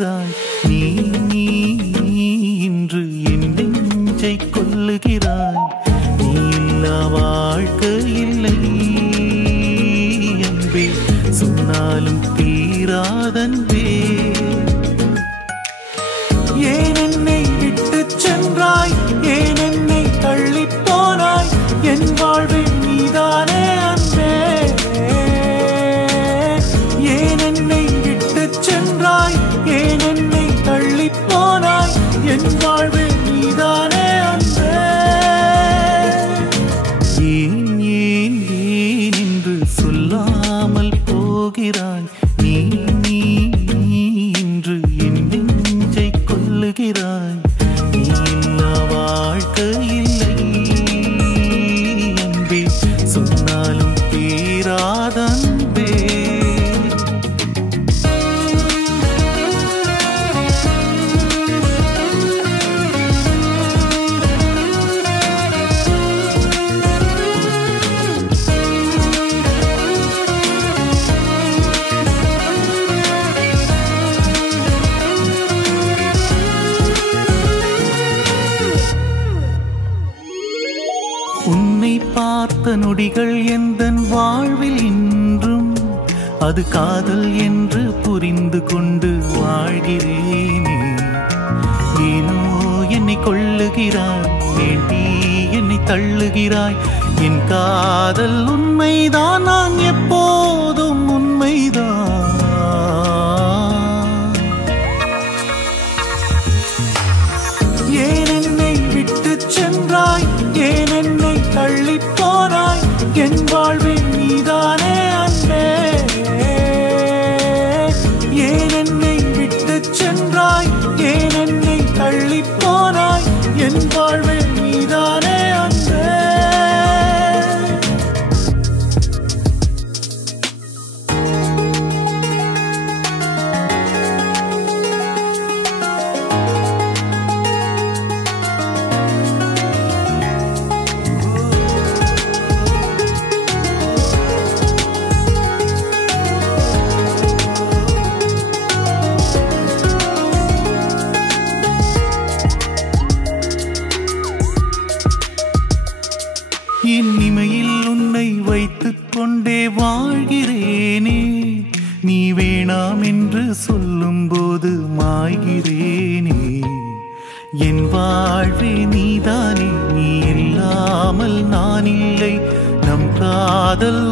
போகிறாய் நீ இன்று என் நெஞ்சை கொல்லுகிறாய் நீ இல்லா வாழ்க்கை இல்லை அன்பே சொன்னாலும் தீராதன்பே ஏன் என்னை விட்டு சென்றாய் ஏன் என்னை தள்ளி போனாய் என் வாழ்வில் நீதானே அன்பே ஏன் என்னை விட்டு சென்றாய் ஏன் என்னை தள்ளி போனாய் என் வாழ்வில் நீதானே அன்பே ஏன் ஏன் ஏன் என்று சொல்லாமல் போகிறாய் நீ இன்று என் நெஞ்சை கொல்லுகிறாய் நீ இல்லா வாழ்க்கை இல்லை அன்பே சொன்னாலும் தீராதன்பே உன்னை பார்த்த நொடிகள் எந்தன் வாழ்வில் இன்றும் அது காதல் என்று புரிந்து கொண்டு வாழ்கிறேனே ஏனோ என்னை கொள்ளுகிறாய் ஏண்டி என்னை தள்ளுகிறாய் என் காதல் உண்மைதான் நான் எப்போதும் உண்மைதான் ஏன் என்னை விட்டு சென்றாய் ஏன் என்னை தள்ளி போனாய் என் வாழ்வில் நீதானே அன்பே ஏன் என்னை விட்டு சென்றாய் ஏன் என்னை தள்ளி போனாய் என் வாழ்வில் நீதானே அன்பே என் இமையில் உன்னை வைத்துக் கொண்டே வாழ்கிறேனே நீ வேணாம் என்று சொல்லும் போது மாய்கிறேனே என் வாழ்வே நீதானே நீ இல்லாமல் நான் இல்லை நம் காதல்